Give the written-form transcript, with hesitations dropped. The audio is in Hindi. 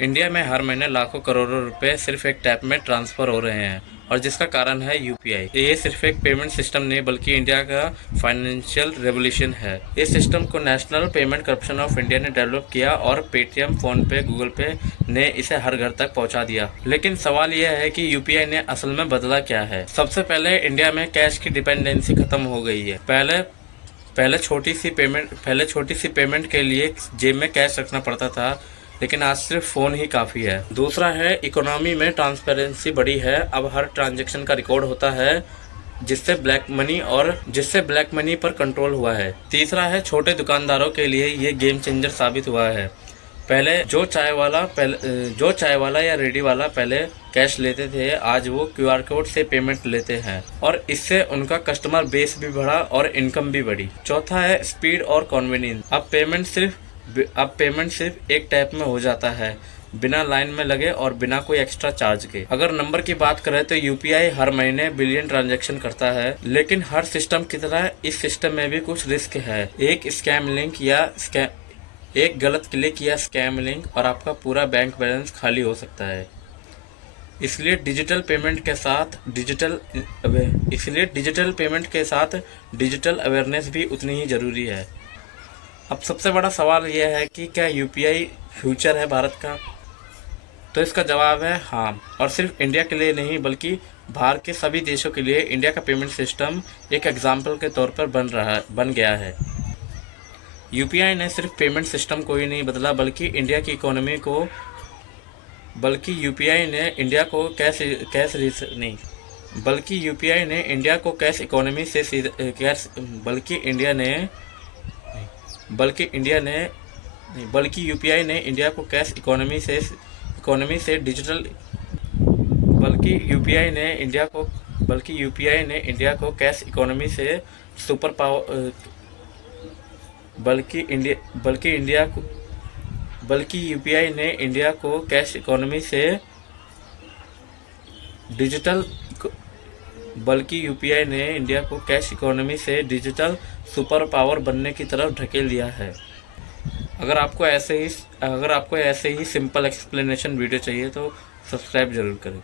इंडिया में हर महीने लाखों करोड़ों रुपए सिर्फ एक टैप में ट्रांसफ़र हो रहे हैं और जिसका कारण है यूपीआई। ये सिर्फ एक पेमेंट सिस्टम नहीं बल्कि इंडिया का फाइनेंशियल रेवोल्यूशन है। इस सिस्टम को national payment corporation of India ने डेवलप किया और पेटीएम, फोन पे, गूगल पे ने इसे हर घर तक पहुंचा दिया। लेकिन सवाल यह है कि यूपीआई ने असल में बदला क्या है। सबसे पहले इंडिया में कैश की डिपेंडेंसी खत्म हो गई है। पहले छोटी सी पेमेंट के लिए जेब में कैश रखना पड़ता था, लेकिन आज सिर्फ फ़ोन ही काफ़ी है। दूसरा है इकोनॉमी में ट्रांसपेरेंसी बढ़ी है। अब हर ट्रांजैक्शन का रिकॉर्ड होता है जिससे ब्लैक मनी पर कंट्रोल हुआ है। तीसरा है छोटे दुकानदारों के लिए ये गेम चेंजर साबित हुआ है। पहले जो चाय वाला या रेडी वाला पहले कैश लेते थे, आज वो क्यूआर कोड से पेमेंट लेते हैं और इससे उनका कस्टमर बेस भी बढ़ा और इनकम भी बढ़ी। चौथा है स्पीड और कन्वीनियंस। अब पेमेंट सिर्फ एक टैप में हो जाता है, बिना लाइन में लगे और बिना कोई एक्स्ट्रा चार्ज के। अगर नंबर की बात करें तो यूपीआई हर महीने बिलियन ट्रांजैक्शन करता है, लेकिन हर सिस्टम की तरह इस सिस्टम में भी कुछ रिस्क है। एक गलत क्लिक या स्कैम लिंक और आपका पूरा बैंक बैलेंस खाली हो सकता है। इसलिए डिजिटल पेमेंट के साथ डिजिटल अवेयरनेस भी उतनी ही ज़रूरी है। अब सबसे बड़ा सवाल यह है कि क्या यूपीआई फ्यूचर है भारत का? तो इसका जवाब है हाँ, और सिर्फ इंडिया के लिए नहीं बल्कि भारत के सभी देशों के लिए इंडिया का पेमेंट सिस्टम एक एग्जाम्पल के तौर पर बन गया है। यूपीआई ने सिर्फ पेमेंट सिस्टम को ही नहीं बदला बल्कि यूपीआई ने इंडिया को कैश इकोनॉमी से सुपर पावर बल्कि इंडिया बल्कि इंडिया को बल्कि यूपीआई ने इंडिया को कैश इकोनॉमी से डिजिटल सुपर पावर बनने की तरफ ढकेल दिया है। अगर आपको ऐसे ही सिंपल एक्सप्लेनेशन वीडियो चाहिए तो सब्सक्राइब जरूर करें।